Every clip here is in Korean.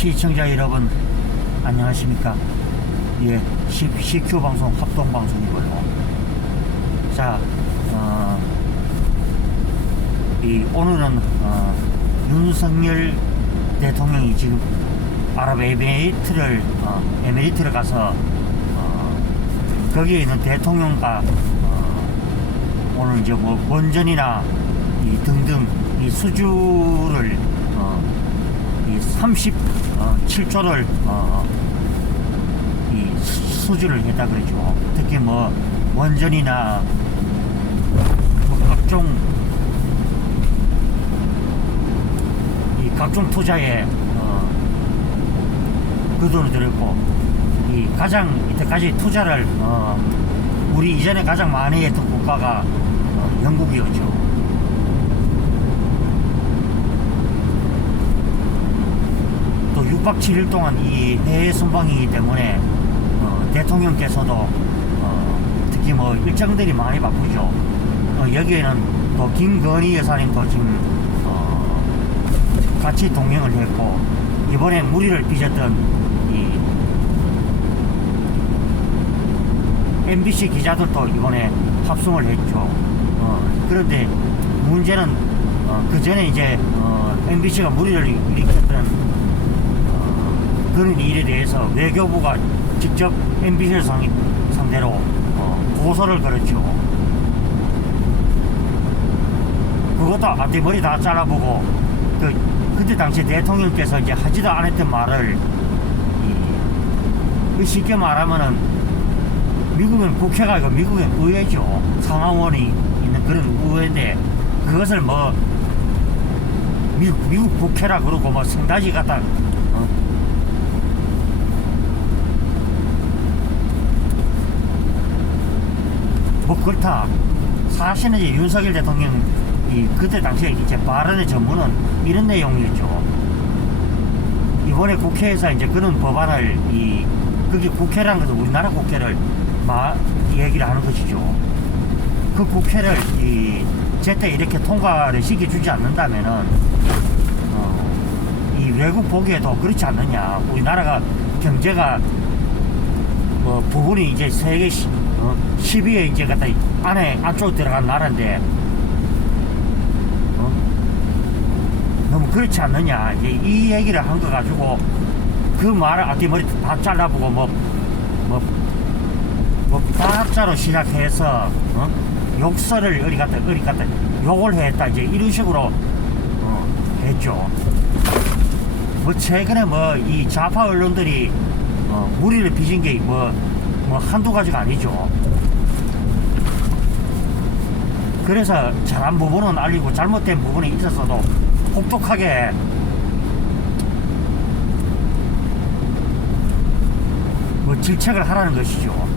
시청자 여러분 안녕하십니까. 예, CQ 방송 합동 방송이고요. 자, 오늘은 윤석열 대통령이 지금 아랍에미리트를 가서 거기에 있는 대통령과 오늘 이제 뭐 원전이나 이 등등 이 수주를 이 37조를 이 수주를 했다 그러죠. 특히 뭐 원전이나 뭐 각종 투자에 그 돈을 들였고, 이 가장 이때까지 투자를 우리 이전에 가장 많이 했던 국가가 영국이었죠. 또 6박 7일 동안 이 해외 순방이기 때문에 대통령께서도 특히 뭐 일정들이 많이 바쁘죠. 여기에는 또 김건희 여사님도 지금 같이 동행을 했고, 이번에 무리를 빚었던 이 MBC 기자들도 이번에 합성을 했죠. 그런데 문제는 그 전에 이제 MBC가 무리를 일으켰던 그런 일에 대해서 외교부가 직접 MBC를 상대로 고소를 걸었죠. 그것도 앞뒤머리 다 잘라보고, 그때 당시 대통령께서 이제 하지도 않았던 말을, 쉽게 말하면은 미국은 국회가 아니고 미국은 의회죠. 상하원이 있는 그런 의회인데, 그것을 뭐 미국 국회라 그러고 뭐 성다지 갖다 뭐 그렇다. 사실은 이제 윤석열 대통령 그때 당시에 이제 발언의 전문은 이런 내용이었죠. 이번에 국회에서 이제 그런 법안을 그게 국회라는 것은 우리나라 국회를 얘기를 하는 것이죠. 그 국회를 제때 이렇게 통과를 시켜주지 않는다면은 이 외국 보기에도 그렇지 않느냐. 우리나라가 경제가 뭐 부분이 이제 세계 10위에 이제 갖다 안쪽으로 들어간 나라인데 너무 그렇지 않느냐. 이제 이 얘기를 한 거 가지고 그 말을 앞뒤머리 다 잘라보고 뭐 다자로 시작해서 욕설을 어리 갔다 욕을 했다, 이제 이런 식으로 했죠. 뭐 최근에 뭐 이 좌파 언론들이 무리를 빚은 게 뭐 한두 가지가 아니죠. 그래서 잘한 부분은 알리고 잘못된 부분이 있어서도 혹독하게 뭐 질책을 하라는 것이죠.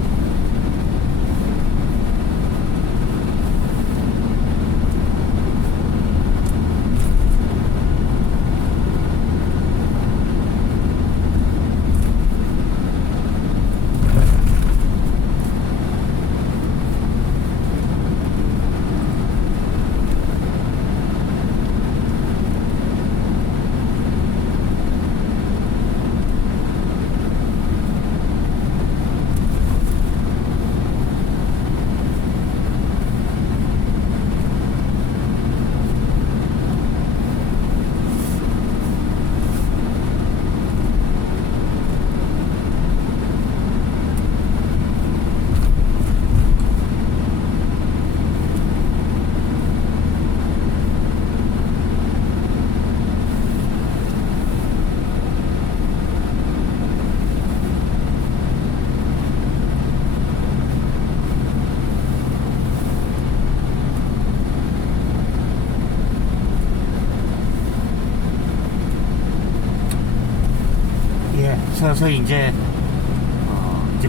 서서히 이제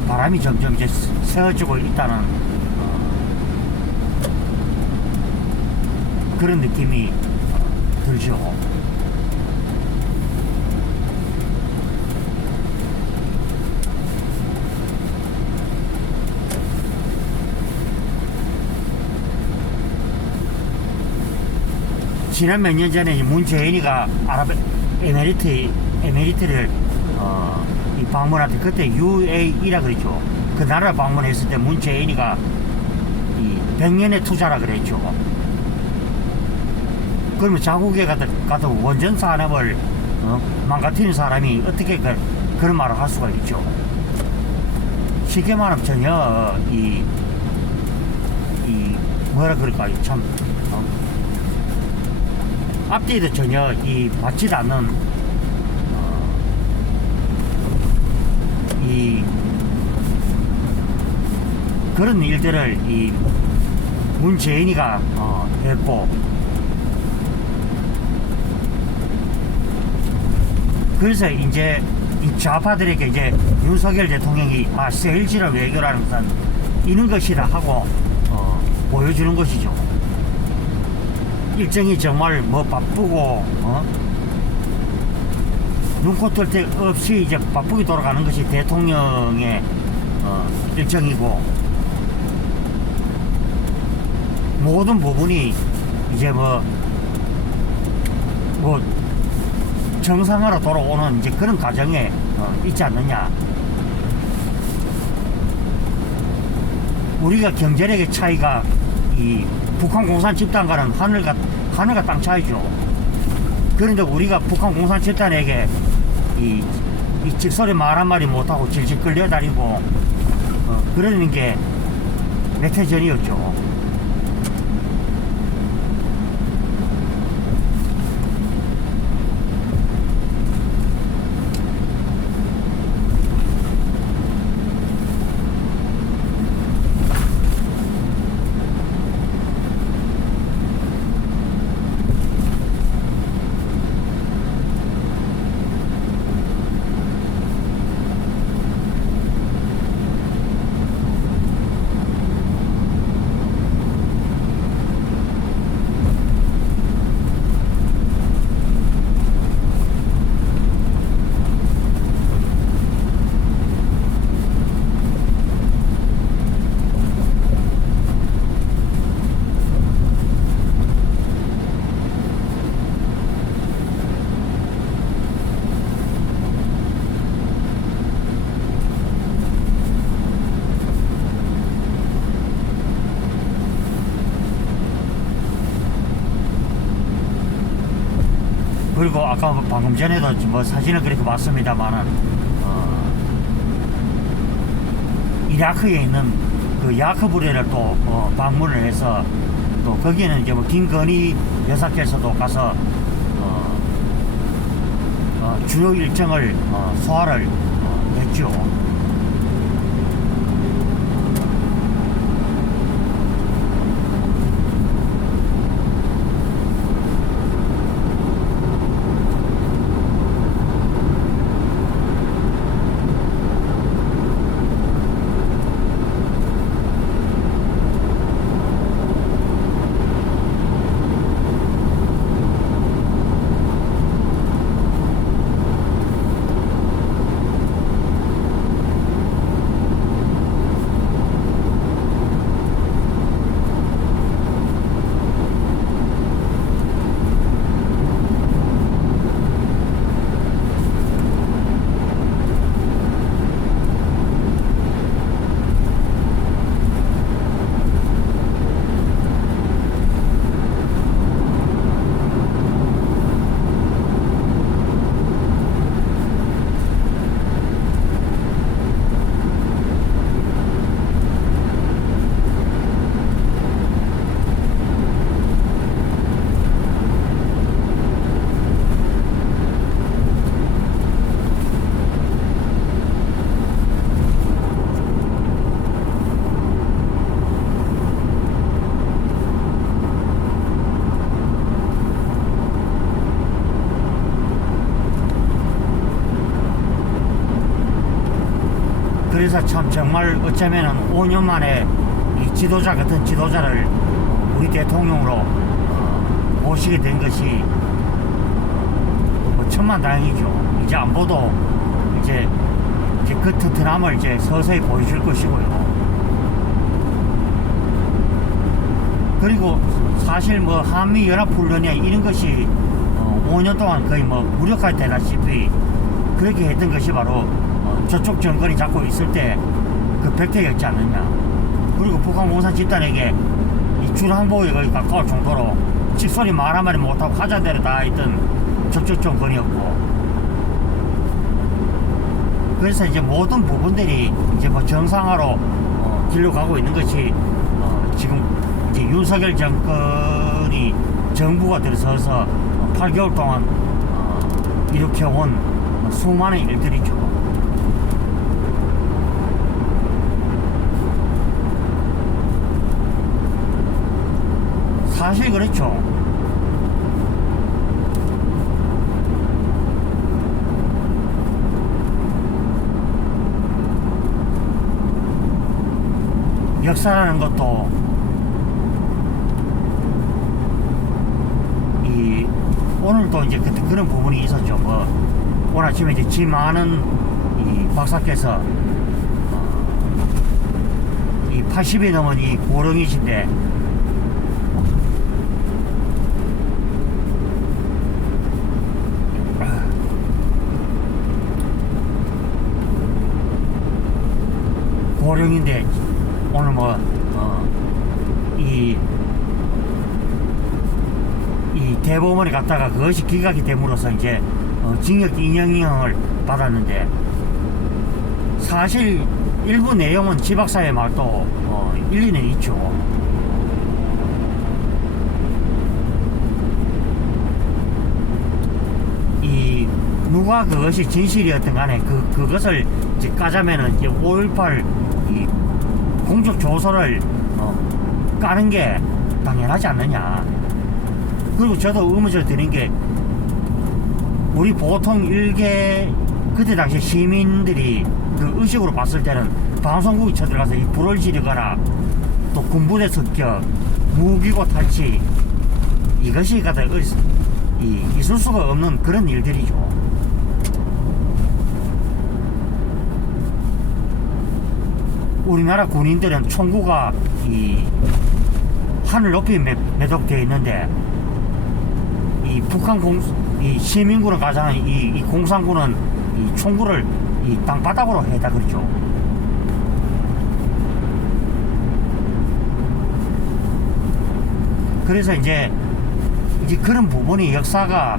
바람이 점점 이제 세워지고 있다는 그런 느낌이 들죠. 지난 몇 년 전에 문재인이가 아랍에미리트에 에미리트를 이 방문할 때 그때 UAE라 그랬죠. 그 나라 방문했을 때 문재인이가 이 100년의 투자라 그랬죠. 그러면 자국에 가도 원전 산업을 망가뜨리는 사람이 어떻게 그런 말을 할 수가 있죠. 쉽게 말하면 전혀 이 뭐라 그럴까 참 앞뒤에도 전혀 이 맞지도 않는 이 그런 일들을 이 문재인이가 했고, 그래서 이제 이 좌파들에게 이제 윤석열 대통령이 세일즈를 외교라는 것은 이런 것이다 하고 보여주는 것이죠. 일정이 정말 뭐 바쁘고 눈코 뜰 데 없이 이제 바쁘게 돌아가는 것이 대통령의 일정이고, 모든 부분이 이제 뭐 정상화로 돌아오는 이제 그런 과정에 있지 않느냐. 우리가 경제력의 차이가 이 북한 공산 집단과는 하늘과 땅 차이죠. 그런데 우리가 북한 공산 집단에게 이 직설에 말 한마디 못하고 질질 끌려다니고 그러는 게 몇 해 전이었죠. 그리고 아까 방금 전에도 뭐 사진을 그렇게 봤습니다만은 이라크에 있는 그 야크부레를 또 방문을 해서 또 거기는 이제 뭐 김건희 여사께서도 가서 주요 일정을 소화를 했죠. 그래서 참 정말 어쩌면은 5년 만에 이 지도자 같은 지도자를 우리 대통령으로 모시게 된 것이 뭐 천만다행이죠. 이제 안보도 이제 그 튼튼함을 이제 서서히 보여줄 것이고요. 그리고 사실 뭐 한미 연합 훈련이 이런 것이 5년 동안 거의 뭐 무력화되다시피 그렇게 했던 것이 바로 저쪽 정권이 잡고 있을 때 그 백태였지 않느냐. 그리고 북한 공산 집단에게 이 줄항복에 거의 가까울 정도로 직선이 말 한마디 못하고 하자대로 다 있던 저쪽 정권이었고, 그래서 이제 모든 부분들이 이제 뭐 정상화로 길로 가고 있는 것이 지금 이제 윤석열 정권이 정부가 들어서서 8개월 동안 일으켜온 수많은 일들이죠. 사실 그렇죠. 역사라는 것도 오늘도 이제 그런 부분이 있었죠. 오늘 아침에 이제 지많은 이 박사께서 이 80이 넘은 이 고령이신데 고령인데 오늘 이 대법원에 갔다가 그것이 기각이 됨으로써 이제 징역 2년형을 받았는데, 사실 일부 내용은 지 박사의 말도 일리는 있죠. 이 누가 그것이 진실이었든 간에 그것을 이제 까자면은 이제 5.18 이 공적 조서를 까는 게 당연하지 않느냐. 그리고 저도 의문을 드는 게, 우리 보통 일개 그때 당시 시민들이 그 의식으로 봤을 때는 방송국이 쳐들어가서 이 불을 지르거나 또 군부대 습격, 무기고 탈취, 이것이 있을 수가 없는 그런 일들이죠. 우리나라 군인들은 총구가 이 하늘 높이 매독되어 있는데, 이 북한 이 시민군을 가장한 이 공산군은 이 총구를 이 땅바닥으로 해다 그러죠. 그래서 이제 그런 부분이 역사가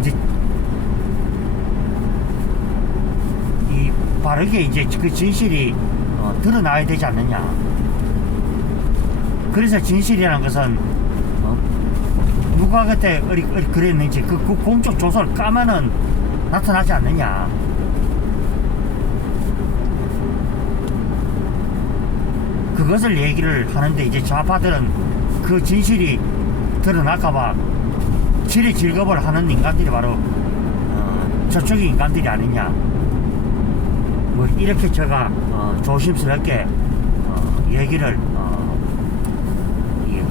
이제 이 바르게 이제 그 진실이 드러나야 되지 않느냐. 그래서 진실이라는 것은 누가 그때 그랬는지 그 공적 조서를 까면은 나타나지 않느냐. 그것을 얘기를 하는데, 이제 좌파들은 그 진실이 드러날까봐 지레 질겁을 하는 인간들이 바로 저쪽의 인간들이 아니냐. 뭐 이렇게 제가 조심스럽게 얘기를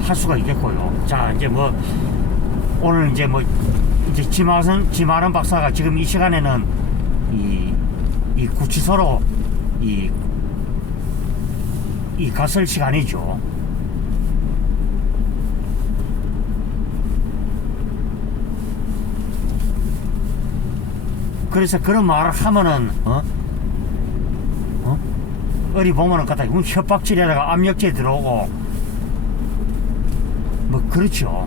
할 수가 있겠고요. 자, 이제 오늘 이제 이제 지마른 박사가 지금 이 시간에는 이 구치소로 이 갔을 시간이죠. 그래서 그런 말을 하면은 어디 보면은 갖다 협박질에다가 압력죄 들어오고 뭐 그렇죠.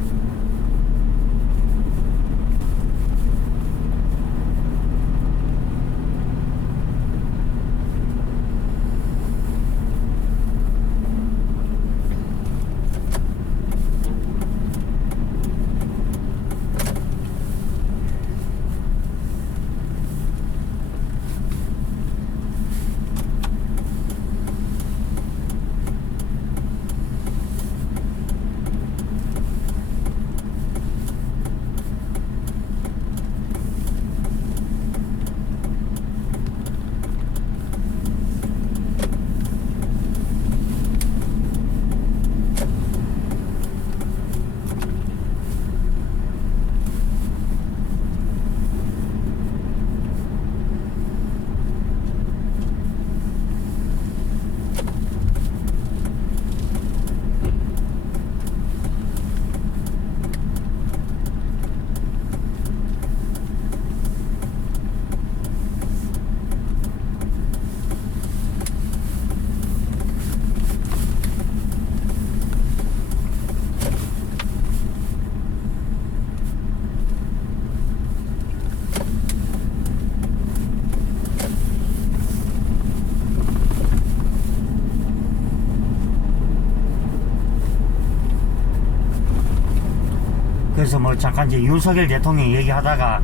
그래서 뭐 잠깐 이제 윤석열 대통령 얘기하다가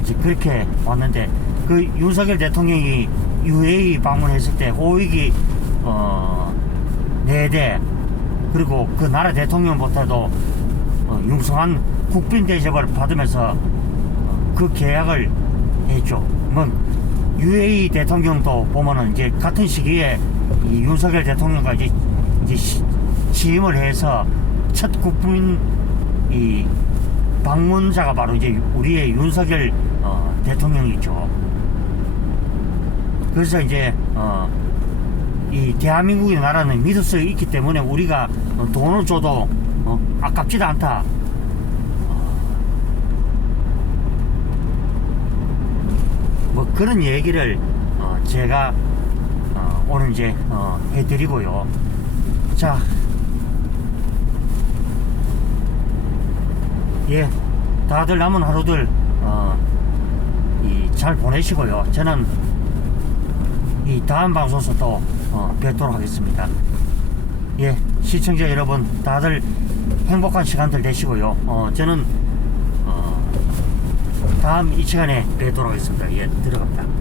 이제 그렇게 왔는데, 그 윤석열 대통령이 UAE 방문했을 때 호위기 4대, 그리고 그 나라 대통령부터도 융성한 국빈 대접을 받으면서 그 계약을 했죠. 뭐 UAE 대통령도 보면은 이제 같은 시기에 이 윤석열 대통령과 이제 취임을 해서 첫 국빈 이 방문자가 바로 이제 우리의 윤석열 대통령이죠. 그래서 이제 이 대한민국의 나라는 믿을 수 있기 때문에 우리가 돈을 줘도 아깝지도 않다. 뭐 그런 얘기를 제가 오늘 이제 해드리고요. 자, 예, 다들 남은 하루들 잘 보내시고요. 저는 이 다음 방송에서 또 뵙도록 하겠습니다. 예, 시청자 여러분 다들 행복한 시간들 되시고요. 저는 다음 이 시간에 뵙도록 하겠습니다. 예, 들어갑니다.